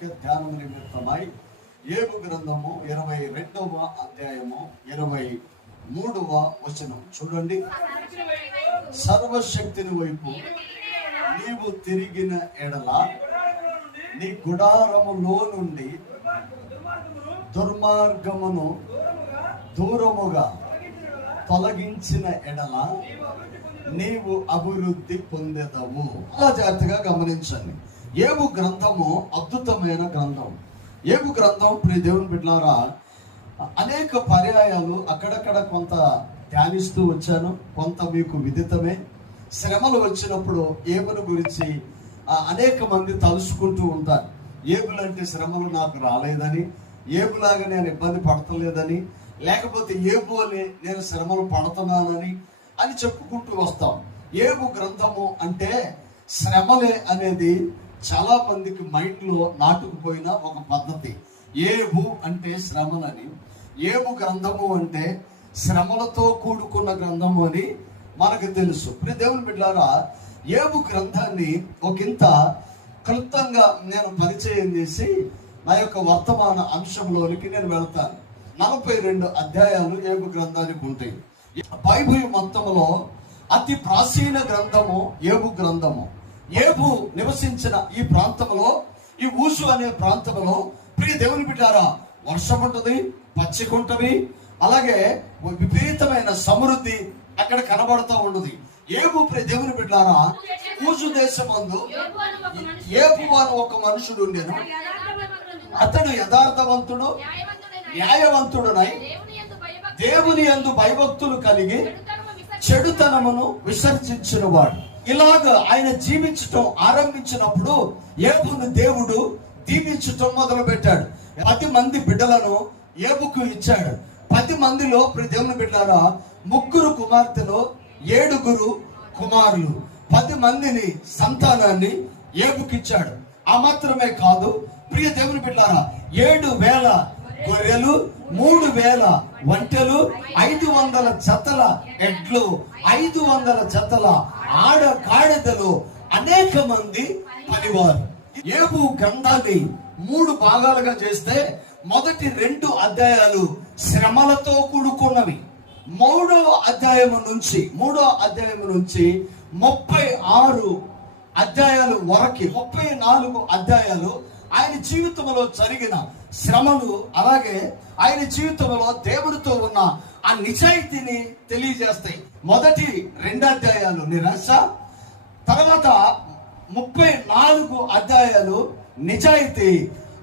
వాక్య ధ్యానం నిమిత్తమై ఏబు గ్రంథము ఇరవై రెండవ అధ్యాయము ఇరవై మూడవ వచనం. చూడండి. సర్వశక్తిని వైపు నీవు తిరిగిన ఎడల నీ గుడారములో నుండి దుర్మార్గమును దూరముగా తొలగించిన ఎడల నీవు అభివృద్ధి పొందేదవు అలా జాగ్రత్తగా గమనించండి. ఏవు గ్రంథము అద్భుతమైన గ్రంథం. ఏవు గ్రంథం? ప్రియ దేవుని బిడ్డారా అనేక పర్యాయాలు అక్కడక్కడ కొంత ధ్యానిస్తూ వచ్చాను. కొంత మీకు విదితమే. శ్రమలు వచ్చినప్పుడు ఏబుల గురించి అనేక మంది తలుసుకుంటూ ఉంటారు. ఏబులంటే శ్రమలు నాకు రాలేదని ఏబులాగా నేను ఇబ్బంది పడతలేదని లేకపోతే ఏబు అని నేను శ్రమలు పడుతున్నానని అని చెప్పుకుంటూ వస్తాం. ఏబు గ్రంథము అంటే శ్రమలే అనేది చాలా మందికి మైండ్లో నాటుకుపోయిన ఒక పద్ధతి. ఏబు అంటే శ్రమలని ఏబు గ్రంథము అంటే శ్రమలతో కూడుకున్న గ్రంథము అని మనకు తెలుసు. ప్రియ దేవుని బిడ్డారా ఏబు గ్రంథాన్ని ఒకంత క్లుప్తంగా నేను పరిచయం చేసి నా యొక్క వర్తమాన అంశంలోనికి నేను వెళ్తాను. నలభై రెండు అధ్యాయాలు ఏబు గ్రంథానికి ఉంటాయి. బైబిల్ మొత్తంలో అతి ప్రాచీన గ్రంథము ఏబు గ్రంథము? ఏబు నివసించిన ఈ ప్రాంతంలో ఈ ఊసు అనే ప్రాంతంలో ప్రియ దేవుని బిడ్డారా వర్షం ఉంటుంది పచ్చిక ఉంటుంది అలాగే విపరీతమైన సమృద్ధి అక్కడ కనబడుతూ ఉండదు ఏబు ప్రియ దేవుని బిడ్డారా ఊసు దేశమందు ఏబు అని ఒక మనుషుడు ఉండేను. అతడు యథార్థవంతుడు న్యాయవంతుడునై దేవుని యందు భయభక్తులు కలిగి చెడుతనమును విసర్జించిన వాడు ఇలాగ ఆయన జీవించటం ఆరంభించినప్పుడు ఏబును దేవుడు దీవించటం మొదలు పెట్టాడు పది మంది బిడ్డలను ఏబుకు ఇచ్చాడు. పది మందిలో దేవుని బిడ్డారా ముగ్గురు కుమార్తెలు ఏడుగురు కుమారులు. పది మందిని సంతానాన్ని ఏబుకిచ్చాడు. ఆ మాత్రమే కాదు ప్రియ దేవుని బిడ్డారా ఏడు వేల గొర్రెలు మూడు వేల వంటలు ఐదు వందల చెత్తల ఎడ్లు ఐదు వందల చెత్తల ఆడ కాడెదలు అనేక మంది పనివారు. ఏబు గ్రంథాన్ని మూడు భాగాలుగా చేస్తే మొదటి రెండు అధ్యాయాలు శ్రమలతో కూడుకున్నవి. మూడవ అధ్యాయము నుంచి మూడవ అధ్యాయము నుంచి ముప్పై ఆరు అధ్యాయాలు వరకు ముప్పై నాలుగు అధ్యాయాలు ఆయన జీవితంలో జరిగిన శ్రమలు అలాగే ఆయన జీవితంలో దేవుడితో ఉన్న ఆ నిజాయితీని తెలియజేస్తాయి. మొదటి రెండు అధ్యాయాలు నిరాశ తర్వాత ముప్పై నాలుగు అధ్యాయాలు నిజాయితీ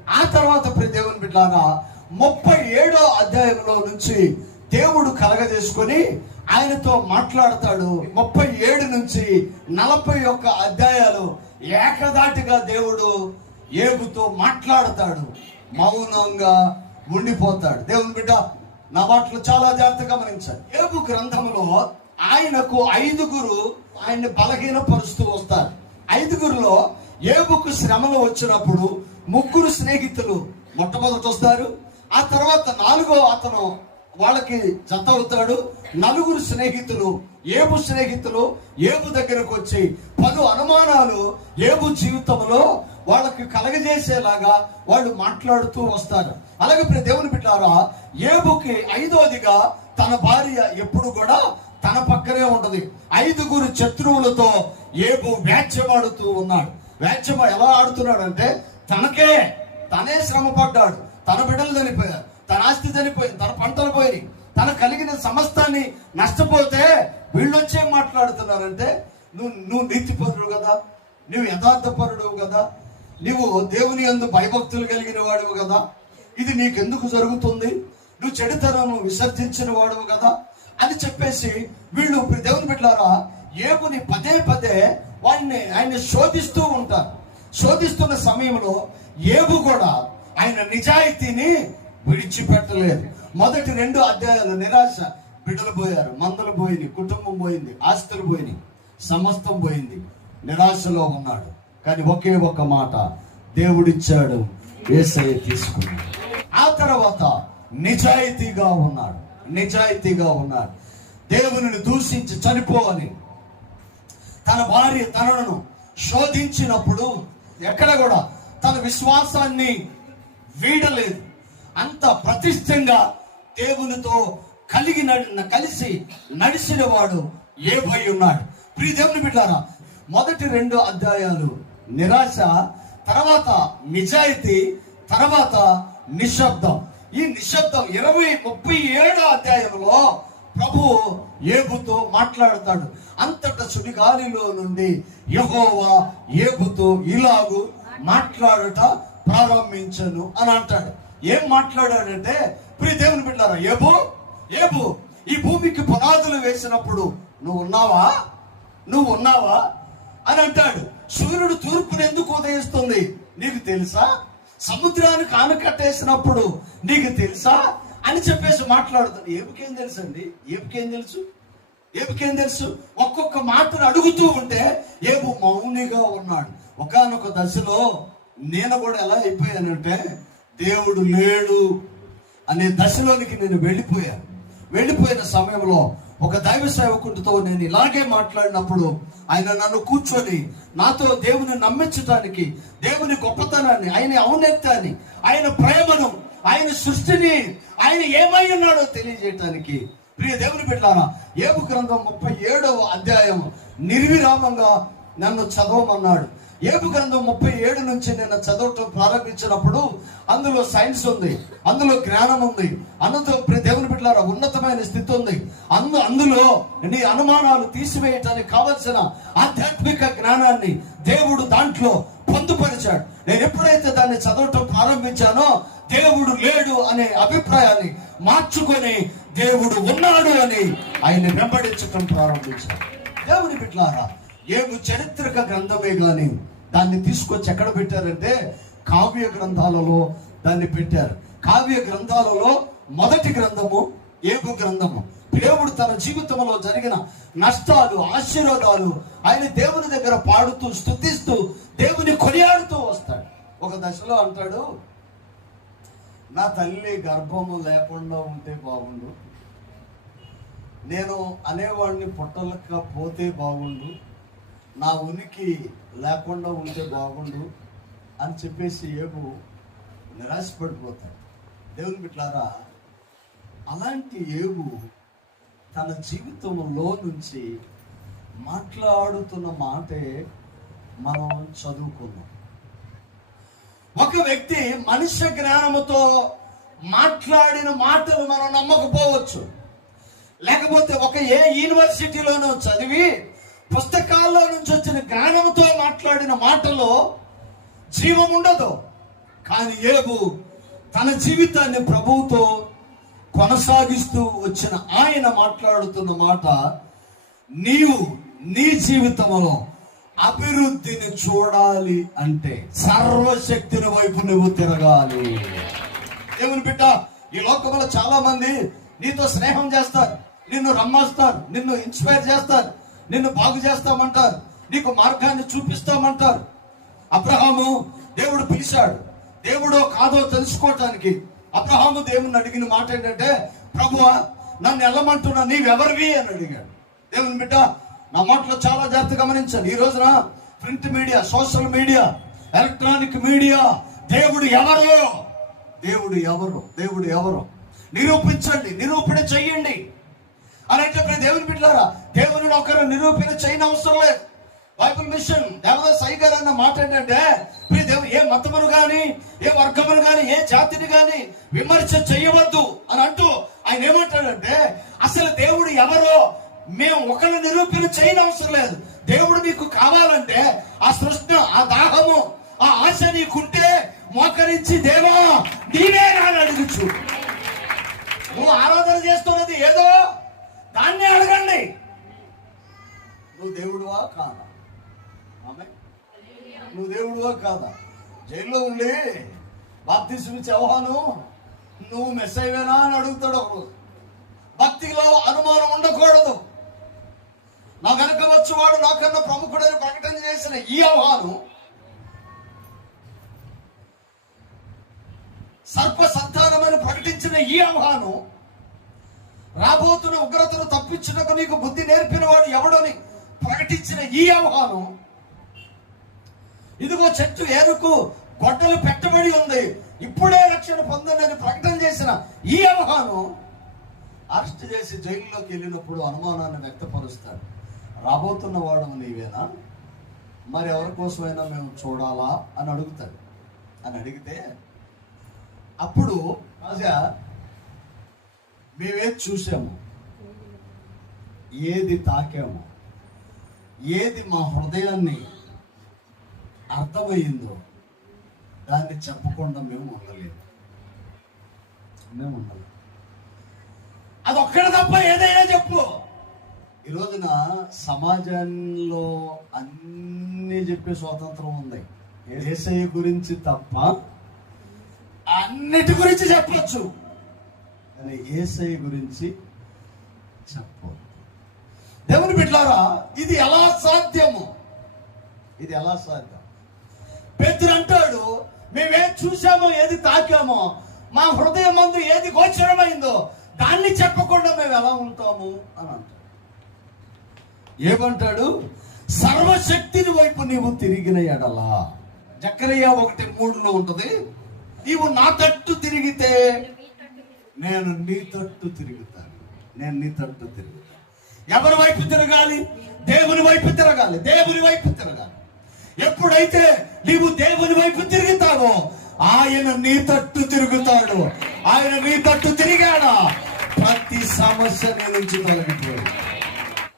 ఆ తర్వాత ప్రియ దేవుని బిడ్డారా ముప్పై ఏడో అధ్యాయంలో నుంచి దేవుడు కలగజేసుకొని ఆయనతో మాట్లాడతాడు. ముప్పై ఏడు నుంచి నలభై ఒక్క అధ్యాయాలు ఏకదాటిగా దేవుడు ఏబుతో మాట్లాడతాడు మౌనంగా ఉండిపోతాడు. దేవుని బిడ్డ నా మాటలు చాలా జాగ్రత్తగా గమనించాలి. ఏబు గ్రంథంలో ఆయనకు ఐదుగురు ఆయన్ని బలహీనపరుస్తూ వస్తారు. ఐదుగురులో ఏబుకు శ్రమలు వచ్చినప్పుడు ముగ్గురు స్నేహితులు మొట్టమొదట వస్తారు. ఆ తర్వాత నాలుగో అతను వాళ్ళకి జత అవుతాడు. నలుగురు స్నేహితులు ఏబు స్నేహితులు ఏబు దగ్గరకు వచ్చి పలు అనుమానాలు ఏబు జీవితంలో వాళ్ళకి కలగజేసేలాగా వాళ్ళు మాట్లాడుతూ వస్తారు. అలాగే ఇప్పుడు దేవుని బిడ్డారా ఏబుకి ఐదోదిగా తన భార్య ఎప్పుడు కూడా తన పక్కనే ఉంటది ఐదుగురు శత్రువులతో ఏబు వేచ్యమాడుతూ ఉన్నాడు. వేచ్యమ ఎలా ఆడుతున్నాడంటే తనకే తనే శ్రమ పడ్డాడు తన బిడ్డలు చనిపోయారు తన ఆస్తి చనిపోయింది తన పంటలు పోయి తన కలిగిన సమస్తాన్ని నష్టపోతే వీళ్ళొచ్చే మాట్లాడుతున్నారంటే నువ్వు నువ్వు నీతిపరుడు కదా నువ్వు యథార్థపరుడు కదా నీవు దేవుని యందు భయభక్తులు కలిగిన వాడువు కదా. ఇది నీకెందుకు జరుగుతుంది? నువ్వు చెడుతనం విసర్జించిన వాడువు కదా అని చెప్పేసి వీళ్ళు ఇప్పుడు దేవుని బిడ్డారా ఏబుని పదే పదే వాడిని ఆయన శోధిస్తూ ఉంటారు. శోధిస్తున్న సమయంలో ఏబు కూడా ఆయన నిజాయితీని విడిచిపెట్టలేదు. మొదటి రెండు అధ్యాయాలు నిరాశ బిడ్డలు పోయారు. మందలు పోయింది కుటుంబం పోయింది ఆస్తులు పోయినాయి సమస్తం పోయింది. నిరాశలో ఉన్నాడు. కానీ ఒకే ఒక్క మాట దేవుడిచ్చాడు ఏసై తీసుకున్నాడు. ఆ తర్వాత నిజాయితీగా ఉన్నాడు నిజాయితీగా ఉన్నాడు. దేవుని దూషించి చనిపోవాలి. తన భార్య తనను శోధించినప్పుడు ఎక్కడ కూడా తన విశ్వాసాన్ని వీడలేదు. అంత ప్రతిష్టంగా దేవునితో కలిగి కలిసి నడిచిన వాడు ఏబై ఉన్నాడు. ప్రియ దేవుని బిడ్డారా మొదటి రెండు అధ్యాయాలు నిరాశ తర్వాత నిజాయితీ తర్వాత నిశ్శబ్దం. ఈ నిశ్శబ్దం ఇరవై ముప్పై ఏడో అధ్యాయంలో ప్రభు ఏబుతో మాట్లాడతాడు. అంతట సుడిగాలిలో నుండి యహోవా ఏబుతో ఇలాగు మాట్లాడట ప్రారంభించను అని అంటాడు. ఏం మాట్లాడాడంటే ప్రి దేవుని బిడ్డారా ఏబు ఏబు ఈ భూమికి పునాదులు వేసినప్పుడు నువ్వు ఉన్నావా? నువ్వు ఉన్నావా? అని అంటాడు. సూర్యుడు తూర్పును ఎందుకు ఉదయిస్తుంది? నీకు తెలుసా? సముద్రానికి ఆనకట్టేసినప్పుడు నీకు తెలుసా? అని చెప్పేసి మాట్లాడుతాడు. ఏమికేం తెలుసు అండి? ఏమికేం తెలుసు? ఏమికేం తెలుసు? ఒక్కొక్క మాటను అడుగుతూ ఉంటే ఏబు మౌనిగా ఉన్నాడు. ఒకానొక దశలో నేను కూడా ఎలా అయిపోయానంటే దేవుడు లేడు అనే దశలోనికి నేను వెళ్ళిపోయాను. వెళ్ళిపోయిన సమయంలో ఒక దైవ సేవకుడితో నేను ఇలాగే మాట్లాడినప్పుడు ఆయన నన్ను కూర్చొని నాతో దేవుని నమ్మించడానికి దేవుని గొప్పతనాన్ని ఆయన ఔన్నత్యాన్ని ఆయన ప్రేమను ఆయన సృష్టిని ఆయన ఏమై ఉన్నాడో తెలియజేయటానికి ప్రియ దేవుని పెట్టారా ఏపు గ్రంథం ముప్పై ఏడవ అధ్యాయం నిర్విరామంగా నన్ను చదవమన్నాడు. ఏపు గ్రంథం ముప్పై ఏడు నుంచి నేను చదవటం ప్రారంభించినప్పుడు అందులో సైన్స్ ఉంది అందులో జ్ఞానం ఉంది అందులో ప్రతి బిడ్డలారా ఉన్నతమైన స్థితి ఉంది. అందు అందులో నీ అనుమానాలు తీసివేయటానికి కావలసిన ఆధ్యాత్మిక జ్ఞానాన్ని దేవుడు దాంట్లో పొందుపరిచాడు. నేను ఎప్పుడైతే దాన్ని చదవటం ప్రారంభించానో దేవుడు లేడు అనే అభిప్రాయాన్ని మార్చుకొని దేవుడు ఉన్నాడు అని ఆయన వెంబడించటం ప్రారంభించాడు. దేవుని బిడ్డలారా ఏగు చరిత్రక గ్రంథమే గాని దాన్ని తీసుకొచ్చి ఎక్కడ పెట్టారంటే కావ్య గ్రంథాలలో దాన్ని పెట్టారు. కావ్య గ్రంథాలలో మొదటి గ్రంథము ఏగు గ్రంథము. దేవుడు తన జీవితంలో జరిగిన నష్టాలు ఆశీర్వాదాలు ఆయన దేవుని దగ్గర పాడుతూ స్తుతిస్తూ దేవుని కొనియాడుతూ వస్తాడు. ఒక దశలో అంటాడు నా తల్లి గర్భము లేకుండా ఉంటే బాగుండు. నేను అనేవాడిని పుట్టలేకపోతే బాగుండు. నా ఉనికి లేకుండా ఉంటే బాగుండు. అని చెప్పేసి ఏబు నిరాశపడిపోతాడు. దేవుని బిట్లారా అలాంటి ఏబు తన జీవితంలో నుంచి మాట్లాడుతున్న మాటే మనం చదువుకున్నాం ఒక వ్యక్తి మనుష్య జ్ఞానముతో మాట్లాడిన మాటలు మనం నమ్మకపోవచ్చు. లేకపోతే ఒక ఏ యూనివర్సిటీలోనో చదివి పుస్తకాల్లో నుంచి వచ్చిన జ్ఞానంతో మాట్లాడిన మాటలో జీవం ఉండదు. కానీ ఏబు తన జీవితాన్ని ప్రభువుతో కొనసాగిస్తూ వచ్చిన ఆయన మాట్లాడుతున్న మాట నీవు నీ జీవితంలో అభివృద్ధిని చూడాలి అంటే సర్వశక్తిని వైపు నువ్వు తిరగాలి. దేవుని బిడ్డ ఈ లోకంలో చాలా మంది నీతో స్నేహం చేస్తారు నిన్ను రమ్మస్తారు నిన్ను ఇన్స్పైర్ చేస్తారు నిన్ను బాగు చేస్తామంటారు నీకు మార్గాన్ని చూపిస్తామంటారు. అబ్రహాము దేవుడు పిలిచాడు దేవుడో కాదో తెలుసుకోవటానికి అబ్రహాము దేవుని అడిగిన మాట ఏంటంటే ప్రభువా నన్ను వెళ్ళమంటున్నా నీవెవరివి? అని అడిగాడు. దేవుని బిడ్డ నా మాటలో చాలా జాగ్రత్త గమనించాను ఈ రోజున print media social media electronic media దేవుడు ఎవరు దేవుడు ఎవరు దేవుడు ఎవరు నిరూపించండి నిరూపణ చెయ్యండి అనేటప్పుడు దేవుని బిడ్డారా దేవుని ఒకరు నిరూపణ చేయని అవసరం లేదు. బైబిల్ మిషన్ దేవదాస్ అయ్య గారు అన్న మాట ఏంటంటే ప్రియ దేవుడు ఏ మతమును కానీ ఏ వర్గమును కాని ఏ జాతిని కాని విమర్శ చేయవద్దు అని అంటూ ఆయన ఏమంటాడంటే అసలు దేవుడు ఎవరో మేము ఒకరిని నిరూపణ చేయని అవసరం లేదు. దేవుడు నీకు కావాలంటే ఆ సృష్టి ఆ దాహము ఆ ఆశ నీకుంటే మోకరించి దేవా నీవే నాని అడుగుచు. నువ్వు ఆరాధన చేస్తున్నది ఏదో దాన్ని అడగండి. నువ్వు దేవుడువా కాదా? నువ్వు దేవుడుగా కాదా? జైల్లో ఉండి బాప్తిస్మి చౌహాను నువ్వు మెస్ అయివేనా అని అడుగుతాడు ఒకరోజు భక్తిలో అనుమానం ఉండకూడదు. నా వెనక వచ్చేవాడు నాకన్నా ప్రముఖుడని ప్రకటన చేసిన ఈ ఆహ్వానం సర్ప సంతానమని ప్రకటించిన ఈ ఆహ్వానం రాబోతున్న ఉగ్రతను తప్పించుటకు నీకు బుద్ధి నేర్పిన వాడు ఎవడని ప్రకటించిన ఈ ఆహ్వానం ఇదిగో చెట్టు ఏరుకు గొడ్డలు పెట్టబడి ఉంది. ఇప్పుడే రక్షణ పొందని ప్రకటన చేసిన ఈ అవహానం అరెస్ట్ చేసి జైల్లోకి వెళ్ళినప్పుడు అనుమానాన్ని వ్యక్తపరుస్తాడు. రాబోతున్న వాడు నీవేనా? మరి ఎవరి కోసమైనా మేము చూడాలా అని అడుగుతాడు. అని అడిగితే అప్పుడు రాజా మేమే చూసాము ఏది తాకాము? ఏది మా హృదయాన్ని అర్థమయ్యిందో దాన్ని చెప్పకుండా మేము ఉండలేము. మేము ఉండలేము. అది తప్ప ఏదైనా చెప్పు. ఈ రోజున సమాజంలో అన్ని చెప్పే స్వాతంత్రం ఉంది. ఏసఐ గురించి తప్ప అన్నిటి గురించి చెప్పచ్చు. కానీ ఏసఐ గురించి చెప్పొద్దు. దేవుని బిడ్డారా ఇది ఎలా సాధ్యము? ఇది ఎలా సాధ్యం? పెద్దలు అంటాడు మేమేం చూసామో ఏది తాకామో మా హృదయం మందు ఏది గోచరమైందో దాన్ని చెప్పకుండా మేము ఎలా ఉంటాము? అని అంటాడు. ఏమంటాడు? సర్వశక్తిని వైపు నీవు తిరిగిన ఎడలా. జకరయ్య ఒకటి మూడులో ఉంటుంది నీవు నా తట్టు తిరిగితే నేను నీ తట్టు తిరుగుతాను. నేను నీ తట్టు తిరుగుతాను. ఎవరి వైపు తిరగాలి? దేవుని వైపు తిరగాలి. దేవుని వైపు తిరగాలి. ఎప్పుడైతే నీవు దేవుని వైపు తిరుగుతావో ఆయన నీ తట్టు తిరుగుతాడు. ఆయన నీ తట్టు తిరిగాడా? ప్రతి సమస్య నీ నుంచి తొలగిపోయాడు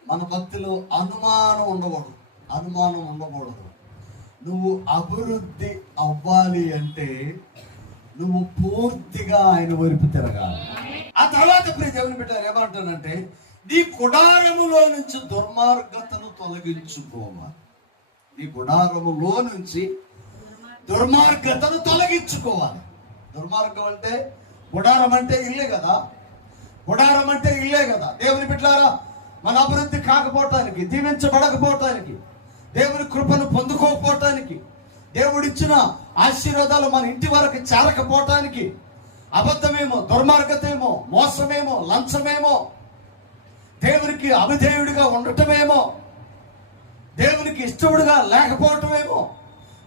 మన భక్తిలో అనుమానం ఉండకూడదు. అనుమానం ఉండకూడదు. నువ్వు అభివృద్ధి అవ్వాలి అంటే నువ్వు పూర్తిగా ఆయన వైపు తిరగాలి. ఆ తర్వాత ప్రియ దేవుని బిడ్డ ఏమంటానంటే నీ కుడారములో నుంచి దుర్మార్గతను తొలగించుకోవాలి. నీ గుడారములో నుంచి దుర్మార్గతను తొలగించుకోవాలి. దుర్మార్గం అంటే గుడారం అంటే ఇల్లే కదా? గుడారం అంటే ఇల్లే కదా? దేవుని బిడ్డారా మన అభివృద్ధి కాకపోవటానికి దీవించబడకపోవటానికి దేవుని కృపను పొందుకోకపోవటానికి దేవుడిచ్చిన ఆశీర్వాదాలు మన ఇంటి వరకు చేరకపోవటానికి అబద్ధమేమో దుర్మార్గతేమో మోసమేమో లంచమేమో దేవునికి అవిధేయుడిగా ఉండటమేమో దేవునికి ఇష్టముడుగా లేకపోవటమేమో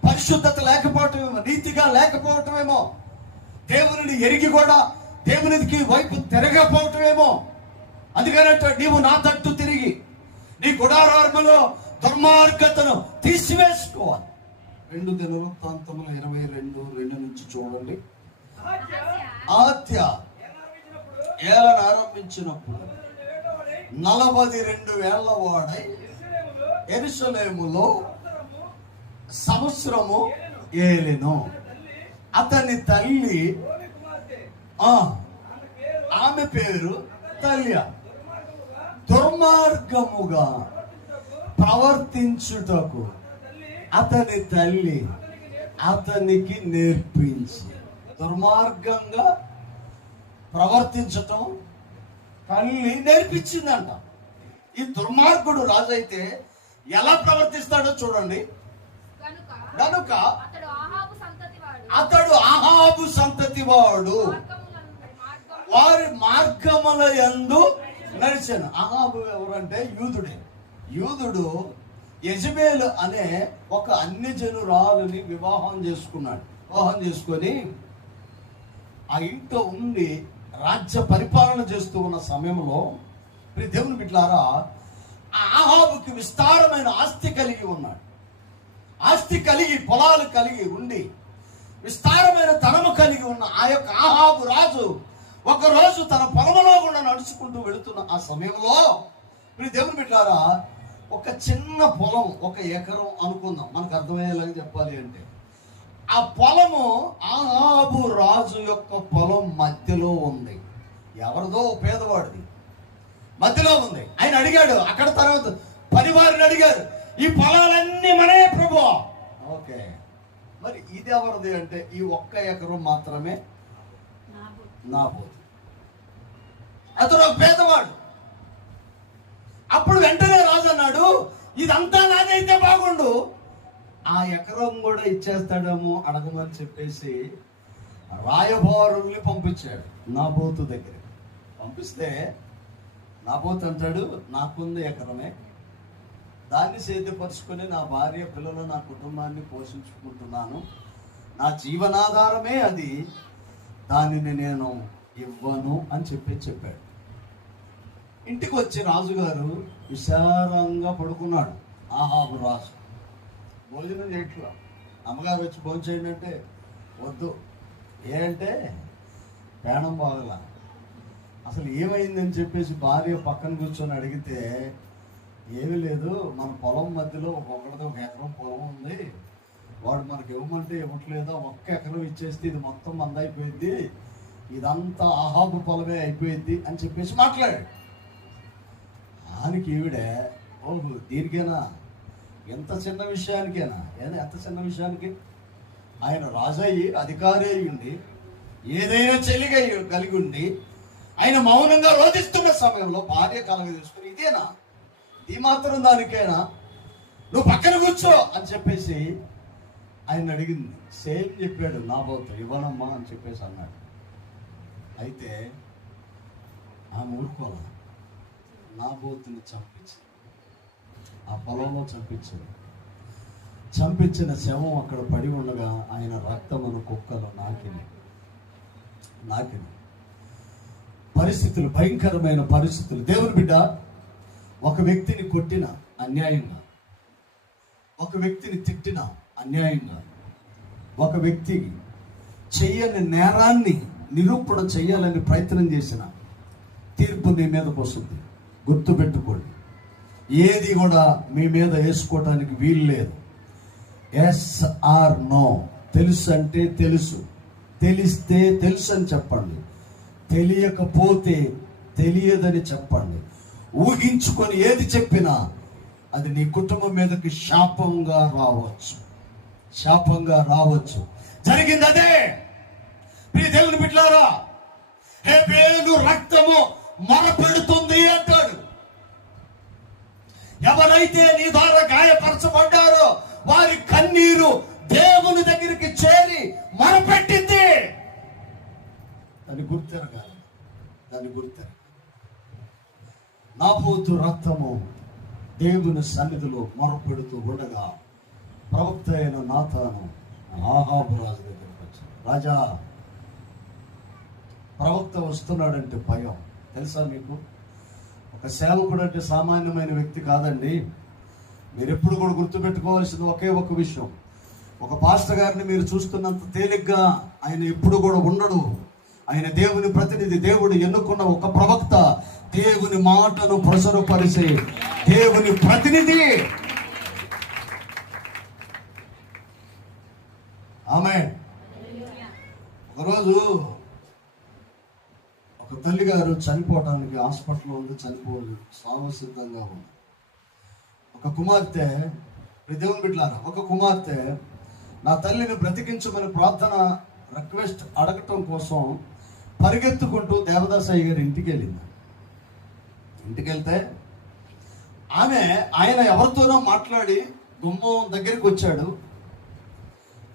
పరిశుద్ధత లేకపోవటమేమో నీతిగా లేకపోవటమేమో దేవుని ఎరిగి కూడా దేవునికి వైపు తిరగకపోవటమేమో అందుకనంటే నీవు నా తట్టు తిరిగి నీ గుడారార్మలో దుర్మార్గతను తీసివేసుకోవాలి. రెండు దినవృత్తాంతములు ఇరవై రెండు రెండు నుంచి చూడండి. ఆత్య ఏలను ఆరంభించినప్పుడు నలభై రెండు వేళ్ళ వాడై ఎరుసలేములో సంవత్సరము ఏలెను. అతని తల్లి ఆ ఆమె పేరు తల్య. దుర్మార్గముగా ప్రవర్తించుటకు అతని తల్లి అతనికి నేర్పించి దుర్మార్గంగా ప్రవర్తించటం తల్లి నేర్పించిందంట. ఈ దుర్మార్గుడు రాజైతే ఎలా ప్రవర్తిస్తాడో చూడండి. కనుక అతడు ఆహాబు ఆహాబు సంతతి వాడు. వారి మార్గముల యందు నడిచాను. అహాబు ఎవరంటే యూదుడే. యూదుడు యజబేలు అనే ఒక అన్యజనురాలుని వివాహం చేసుకున్నాడు. వివాహం చేసుకొని ఆ ఇంట్లో ఉండి రాజ్య పరిపాలన చేస్తూ ఉన్న సమయంలో దేవుని బిడ్లారా ఆ ఆహాబుకి విస్తారమైన ఆస్తి కలిగి ఉన్నాడు. ఆస్తి కలిగి పొలాలు కలిగి ఉండి విస్తారమైన ధనము కలిగి ఉన్న ఆ యొక్క ఆహాబు రాజు ఒక రోజు తన పొలంలో కూడా నడుచుకుంటూ వెళుతున్న ఆ సమయంలో మీరు దేవుని పెట్టారా ఒక చిన్న పొలం ఒక ఎకరం అనుకుందాం. మనకు అర్థమయ్యేలాగా చెప్పాలి అంటే ఆ పొలము ఆహాబు రాజు యొక్క పొలం మధ్యలో ఉంది. ఎవరిదో పేదవాడిది. మధ్యలో ఉంది. ఆయన అడిగాడు అక్కడ తర్వాత పనివారిని అడిగారు ఈ పొలాలన్నీ మనే ప్రభు. ఓకే. మరి ఇది ఎవరిది అంటే ఈ ఒక్క ఎకరం మాత్రమే నా పోతు అతను ఒక పేదవాడు. అప్పుడు వెంటనే రాజు అన్నాడు ఇదంతా నాదైతే బాగుండు. ఆ ఎకరం కూడా ఇచ్చేస్తాడేమో అడగమని చెప్పేసి రాయబారుల్ని పంపించాడు నా బోతు దగ్గర పంపిస్తే నా అంటాడు నాకుంది ఎకరమే. దాన్ని సేద్యపరుచుకొని నా భార్య పిల్లలు నా కుటుంబాన్ని పోషించుకుంటున్నాను. నా జీవనాధారమే అది. దానిని నేను ఇవ్వను అని చెప్పి చెప్పాడు. ఇంటికి వచ్చి రాజుగారు విశాలంగా పడుకున్నాడు. ఆహాబు రాజు. భోజనం చేయట్లా? అమ్మగారు వచ్చి భోజనం చేయండి అంటే వద్దు. ఏ అంటే ప్రాణం బాగలా. అసలు ఏమైందని చెప్పేసి భార్య పక్కన కూర్చొని అడిగితే ఏమీ లేదు మన పొలం మధ్యలో ఒక్కొక్కడితో ఒక ఎకరం పొలం ఉంది. వాడు మనకి ఇవ్వమంటే ఇవ్వట్లేదో. ఒక్క ఎకరం ఇచ్చేస్తే ఇది మొత్తం మంద అయిపోయింది. ఇదంతా ఆహాబు పొలమే అయిపోయింది అని చెప్పేసి మాట్లాడు ఆయనకి ఈవిడే ఓహో దీనికేనా? ఎంత చిన్న విషయానికేనా? ఏదో ఎంత చిన్న విషయానికి? ఆయన రాజయ్యి అధికారి అయి ఉండి ఏదైనా చెల్లిగా కలిగి ఉండి ఆయన మౌనంగా రోధిస్తున్న సమయంలో భార్య కలగ తీసుకుని ఇదేనా? ఈ మాత్రం దానికేనా? నువ్వు పక్కన కూర్చో అని చెప్పేసి ఆయన అడిగింది. సేమ్ చెప్పాడు నా బోతు ఇవ్వనమ్మా అని చెప్పేసి అన్నాడు. అయితే ఆమె ఊరుకోవాల నా బోతుని చంపించి ఆ పొలంలో చంపించాడు చంపించిన శవం అక్కడ పడి ఉండగా ఆయన రక్తమును కుక్కలు నాకిని నాకిని పరిస్థితులు భయంకరమైన పరిస్థితులు. దేవుని బిడ్డ ఒక వ్యక్తిని కొట్టిన అన్యాయంగా ఒక వ్యక్తిని తిట్టిన అన్యాయంగా ఒక వ్యక్తి చెయ్యని నేరాన్ని నిరూపణ చేయాలని ప్రయత్నం చేసిన తీర్పు నీ మీద వస్తుంది గుర్తుపెట్టుకోండి. ఏది కూడా మీ మీద వేసుకోవటానికి వీలు లేదు. Yes or no. తెలుసు అంటే తెలుసు. తెలిస్తే తెలుసు అని చెప్పండి. తెలియకపోతే తెలియదని చెప్పండి. ఊహించుకొని ఏది చెప్పినా అది నీ కుటుంబం మీదకి శాపంగా రావచ్చు. శాపంగా రావచ్చు. జరిగింది అదే. ప్రియ దేవుని బిడ్డారా హే పేరు రక్తము మొరపెడుతుంది అంటాడు. ఎవరైతే నీ ద్వారా గాయపరచబడ్డారో వారి కన్నీరు దేవుని దగ్గరికి చేరి మొరపెట్టింది. అని గుర్తెరగాలి. దాన్ని గుర్తు. నాపోతు రక్తము దేవుని సన్నిధిలో మొరపెడుతూ ఉండగా ప్రవక్త అయిన నాతాను ఆహాబు రాజు దగ్గరికి వచ్చాను రాజా ప్రవక్త వస్తున్నాడంటే భయం. తెలుసా మీకు? ఒక సేవకుడు అంటే సామాన్యమైన వ్యక్తి కాదండి. మీరు ఎప్పుడు కూడా గుర్తుపెట్టుకోవాల్సింది ఒకే ఒక విషయం. ఒక పాస్టర్ గారిని మీరు చూస్తున్నంత తేలిగ్గా ఆయన ఎప్పుడు కూడా ఉండడు. ఆయన దేవుని ప్రతినిధి దేవుడు ఎన్నుకున్న ఒక ప్రవక్త దేవుని మాటను ప్రసరపరిచే దేవుని ప్రతినిధి. ఆమె ఒకరోజు ఒక తల్లి గారు చనిపోవడానికి హాస్పిటల్లో ఉంది చనిపోదు స్వామి సిద్ధంగా ఉంది. ఒక కుమార్తె దేవుని బిడ్డలారా ఒక కుమార్తె నా తల్లిని బ్రతికించమని ప్రార్థన రిక్వెస్ట్ అడగటం కోసం పరిగెత్తుకుంటూ దేవదాసయ్య గారి ఇంటికి వెళ్ళింది. ఇంటికి వెళ్తే ఆమె ఆయన ఎవరితోనో మాట్లాడి గుమ్మం దగ్గరికి వచ్చాడు.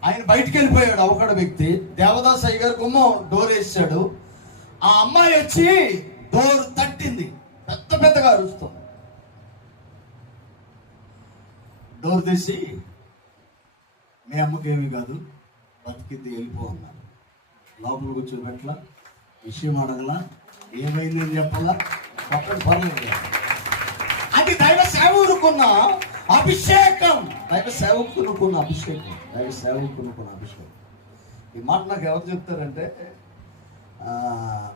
ఆయన బయటికి వెళ్ళిపోయాడు అవకాడ వ్యక్తి. దేవదాస్ అయ్య గారు గుమ్మం డోర్ వేసాడు. ఆ అమ్మాయి వచ్చి డోర్ తట్టింది. పెద్ద పెద్దగా అరుస్తాం. డోర్ తీసి మీ అమ్మకేమీ కాదు బతికింది వెళ్ళిపో అన్నాను లోపల కూర్చొని విషయం అడగలా ఏమైంది అని చెప్పాలా పక్కన పర్లేదు అది దైవ సేవకునుకున్న అభిషేకం. దైవ సేవకునుకున్న అభిషేకం. దైవ సేవకునుకున్న అభిషేకం. ఈ మాట నాకు ఎవరు చెప్తారంటే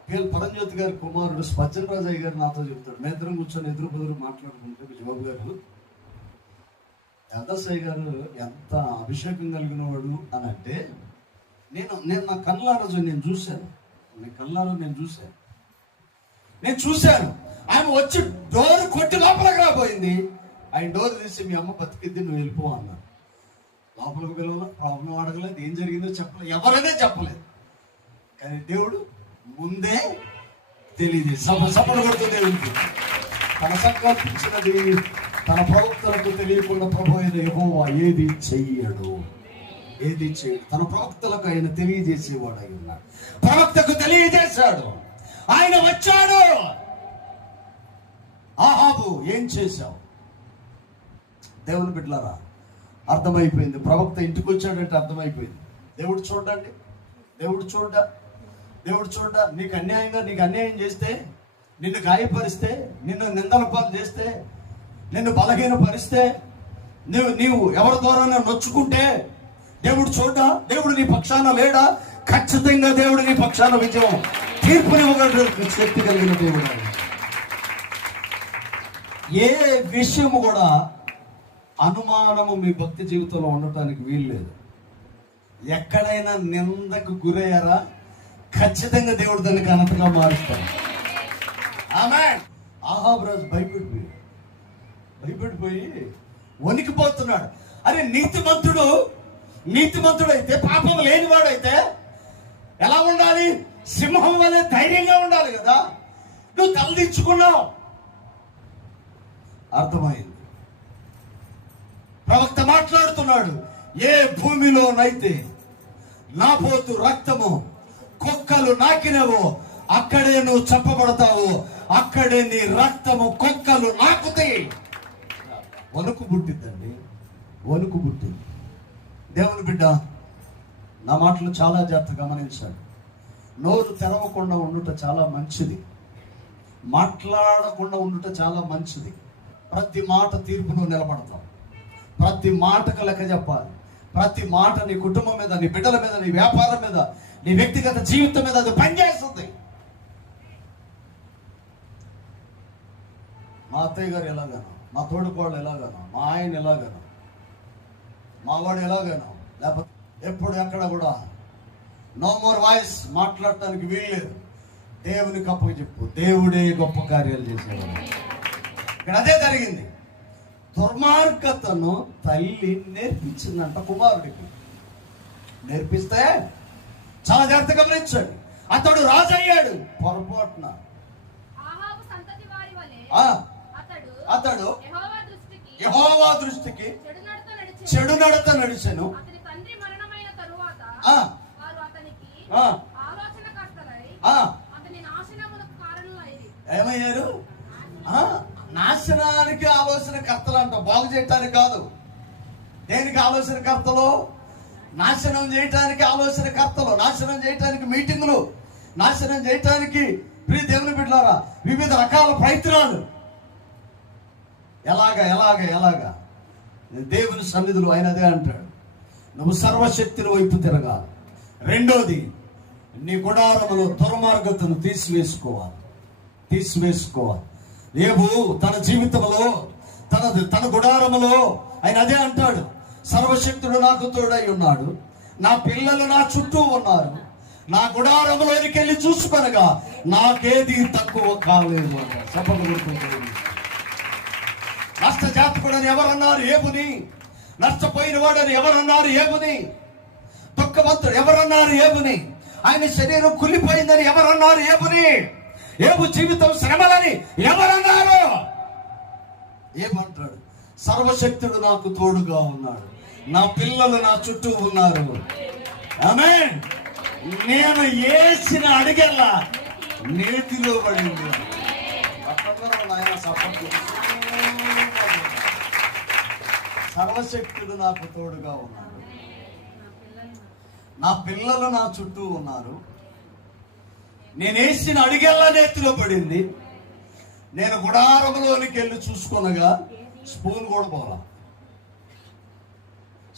పేరు పరంజ్యోతి గారి కుమారుడు స్పచ్చన్ రాజయ్య గారు నాతో చెప్తాడు నేను ఇద్దరం కూర్చొని ఎదురు బెదురు మాట్లాడుకుంటే జవాబు గారు యాదసాయి గారు ఎంత అభిషేకం కలిగిన వాడు అని అంటే నేను నేను నా కళ్ళారా నేను చూశాను. నేను కళ్ళాలో నేను చూశాను. నేను చూశాను. ఆమె వచ్చి డోర్ కొట్టి లోపలికి రాబోయింది. ఆయన డోర్ తీసి మీ అమ్మ బతికిద్ది నువ్వు వెళ్ళిపో అన్నాను లోపలికి పిలవల ప్రాబ్లం అడగలేదు ఏం జరిగిందో చెప్పలేదు ఎవరైనా చెప్పలేదు కానీ దేవుడు ముందే తెలియదు. సభ సభలు కొడుతూ దేవుడికి తన సంకల్పించినది తన ప్రవక్తలకు తెలియకుండా ప్రభు అయిన ఏది చెయ్యడు? ఏది చేయడు తన ప్రవక్తలకు ఆయన తెలియజేసేవాడు అయి ఉన్నాడు. ప్రవక్తకు తెలియజేశాడు. ఆయన వచ్చాడు. ఆహాబు ఏం చేశావు? దేవుని బిడ్డలారా అర్థమైపోయింది. ప్రవక్త ఇంటికి వచ్చాడంటే అర్థమైపోయింది. దేవుడు చూడండి దేవుడు చూడ దేవుడు చూడ నీకు అన్యాయంగా నీకు అన్యాయం చేస్తే నిన్ను గాయపరిస్తే నిన్ను నిందల పాలు చేస్తే నిన్ను బలహీనపరిస్తే నీవు నీవు ఎవరి ద్వారా నొచ్చుకుంటే దేవుడు చూడ్డా? దేవుడు నీ పక్షాన లేడా? ఖచ్చితంగా దేవుడు నీ పక్షాన విజయం. తీర్పునివ్వగల శక్తి కలిగిన దేవుడు ఏ విషయము కూడా అనుమానము మీ భక్తి జీవితంలో ఉండటానికి వీల్లేదు ఎక్కడైనా నిందకు గురయ్యారా? ఖచ్చితంగా దేవుడు దాన్ని ఘనతగా మారుస్తాడు. ఆమె ఆహాబరాజు భయపడిపోయి భయపడిపోయి వణికిపోతున్నాడు. అరే నీతిమంతుడు నీతిమంతుడైతే పాపం లేనివాడైతే ఎలా ఉండాలి? సింహం వలె ధైర్యంగా ఉండాలి కదా. నువ్వు తలదించుకున్నావు. అర్థమైంది. ప్రవక్త మాట్లాడుతున్నాడు ఏ భూమిలోనైతే నాపోతు రక్తము కుక్కలు నాకినవో అక్కడే నువ్వు చెప్పబడతావు అక్కడే నీ రక్తము కుక్కలు నాకుతాయి. వణుకు పుట్టిందండి వణుకు పుట్టింది. దేవుని బిడ్డ నా మాటలు చాలా జాగ్రత్త గమనించాడు నోరు తెరవకుండా ఉండుట చాలా మంచిది. మాట్లాడకుండా ఉండుట చాలా మంచిది. ప్రతి మాట తీర్పును నిలబడతాం ప్రతి మాటకు లెక్క చెప్పాలి. ప్రతి మాట నీ కుటుంబం మీద నీ బిడ్డల మీద నీ వ్యాపారం మీద నీ వ్యక్తిగత జీవితం మీద అది పనిచేస్తుంది. మా అత్తయ్య గారు ఎలాగనో మా తోడుకోళ్ళు ఎలాగనో మా ఆయన ఎలాగనో మా వాడు ఎలాగానో లేకపోతే ఎప్పుడు ఎక్కడ కూడా. నో మోర్ వాయిస్ మాట్లాడటానికి వీల్లేదు. దేవునికి అప్పకి చెప్పు. దేవుడే గొప్ప కార్యాలు చేసేవాడు ఇక్కడ అదే జరిగింది. దుర్మార్గతను తల్లి నేర్పించిందంట కుమారుడికి. నేర్పిస్తే చాలా జాగ్రత్త గమనించండి. అతడు రాజు అయ్యాడు పొరపాటున అతడు యెహోవా దృష్టికి చెడు నడత నడిచెను. ఏమయ్యారు? ఆ, నాశనానికి ఆలోచన కర్తలు అంట బాగు చేయటానికి కాదు. దేనికి ఆలోచన కర్తలు నాశనం చేయటానికి ఆలోచన కర్తలు నాశనం చేయటానికి మీటింగులు. నాశనం చేయటానికి ప్రియ దేవుని బిడ్డలారా వివిధ రకాల ప్రయత్నాలు. ఎలాగా ఎలాగా ఎలాగా? దేవుని సన్నిధులు ఆయనదే అంటాడు. నువ్వు సర్వశక్తిని వైపు తిరగాలి. రెండోది నీ గుడారములో దుర్మార్గతను తీసివేసుకోవాలి. తీసివేసుకోవాలి. ఏబు తన జీవితంలో తన తన గుడారములో ఆయన అదే అంటాడు. సర్వశక్తుడు నాకు తోడై ఉన్నాడు. నా పిల్లలు నా చుట్టూ ఉన్నారు. నా గుడారములోనికి వెళ్ళి చూసుకొనగా నాకేది తక్కువ కాలేదు అంటాడు నష్ట జాతకుడని ఎవరన్నారు ఏముని నష్టపోయిన వాడని ఎవరన్నారు ఏముని దుఃఖవంతుడు ఎవరన్నారు ఏముని ఆయన శరీరం కుళ్ళిపోయిందని ఎవరన్నారు ఏముని ఏము జీవితం శ్రమలని ఎవరన్నారు? ఏమంటాడు? సర్వశక్తుడు నాకు తోడుగా ఉన్నాడు. నా పిల్లలు నా చుట్టూ ఉన్నారు. ఆమె నేను వేసిన అడిగల్లా నేతిలో పడింది. అక్కడ నాయన సపోర్ట్ సర్వశక్తుడు నాకు తోడుగా ఉన్నాడు. నా పిల్లలు నా చుట్టూ ఉన్నారు. నేను వేసిన అడిగెల్లా నేతిలో పడింది. నేను గుడారంలోనికి వెళ్ళి చూసుకొనగా స్పూన్ కూడా పోరా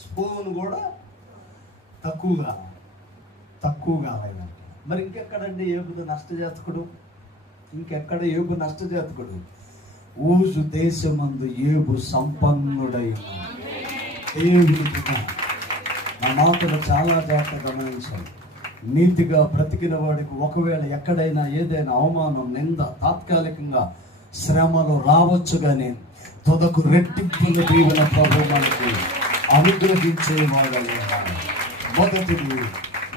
స్పూన్ కూడా తక్కువగా తక్కువగా అయినా మరి ఇంకెక్కడండి ఏబుదు నష్టజాతకుడు? ఇంకెక్కడ ఏబు నష్టజాతకుడు? ఊజు దేశమందు ఏబు సంపన్నుడై దేవుని నా మాటలు చాలా జాగ్రత్త గమనించాలి. నీతిగా బ్రతికిన వాడికి ఒకవేళ ఎక్కడైనా ఏదైనా అవమానం నింద తాత్కాలికంగా శ్రమలు రావచ్చు కానీ తొదకు రెట్టింపుల దీవెన ప్రభు మనకి అనుగ్రహించేవాడై మొదటిది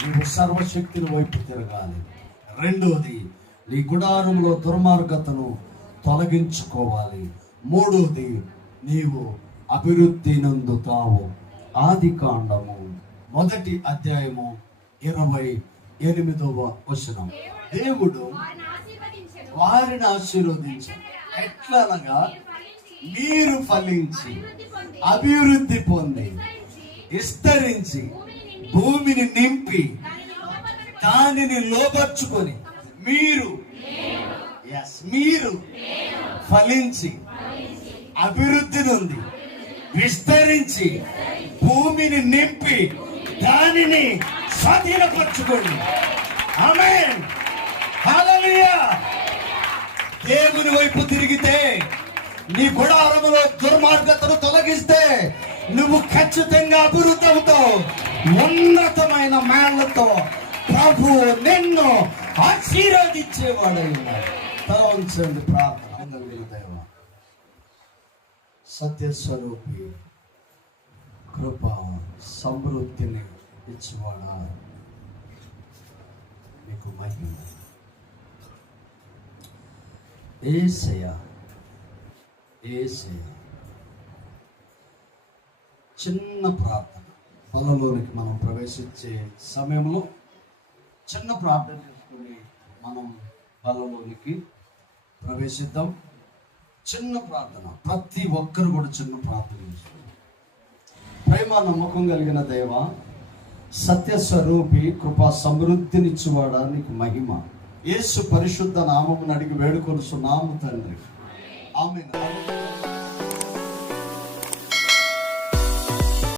నీవు సర్వశక్తిని వైపు తిరగాలి. రెండోది నీ గుడారంలో దుర్మార్గతను తొలగించుకోవాలి. మూడోది నీవు అభివృద్ధి నందుతావు. ఆది కాండము మొదటి అధ్యాయము ఇరవై ఎనిమిదవ వచనం. దేవుడు వారిని ఆశీర్వదించి. ఆశీర్వదించారు ఎట్లనగా మీరు ఫలించి అభివృద్ధి పొంది విస్తరించి భూమిని నింపి దానిని లోపర్చుకొని మీరు మీరు ఫలించి అభివృద్ధి నుండి విస్తరించి భూమిని నింపి దానిని స్వాధీనపరచుకోండి. ఆమె దేవుని వైపు తిరిగితే నీ గుడారములో దుర్మార్గతను తొలగిస్తే నువ్వు ఖచ్చితంగా అభివృద్ధి అవుతావు. ఉన్నతమైన మేళ్ళతో ప్రభు నిన్ను ఆశీర్వదించేవాడు తల ఉంచండి ప్రార్థన దైవ దైవ సత్యస్వరూపి కృప సమృద్ధిని ఇచ్చేవాడా? మీకు మహిమ. ఏసయ ఏసయ చిన్న ప్రార్థన. పొలంలోనికి మనం ప్రవేశించే సమయంలో చిన్న ప్రార్థన చేసుకుని మనం బలంలోనికి ప్రవేశిద్దాం. చిన్న ప్రార్థన. ప్రతి ఒక్కరు కూడా చిన్న ప్రార్థన ప్రేమ నమ్మకం కలిగిన దేవ సత్యస్వరూపి కృపా సమృద్ధినిచ్చువాడా నీకు మహిమ. యేసు పరిశుద్ధ నామమును అడిగి వేడుకొలుసు నాము తండ్రి. ఆమె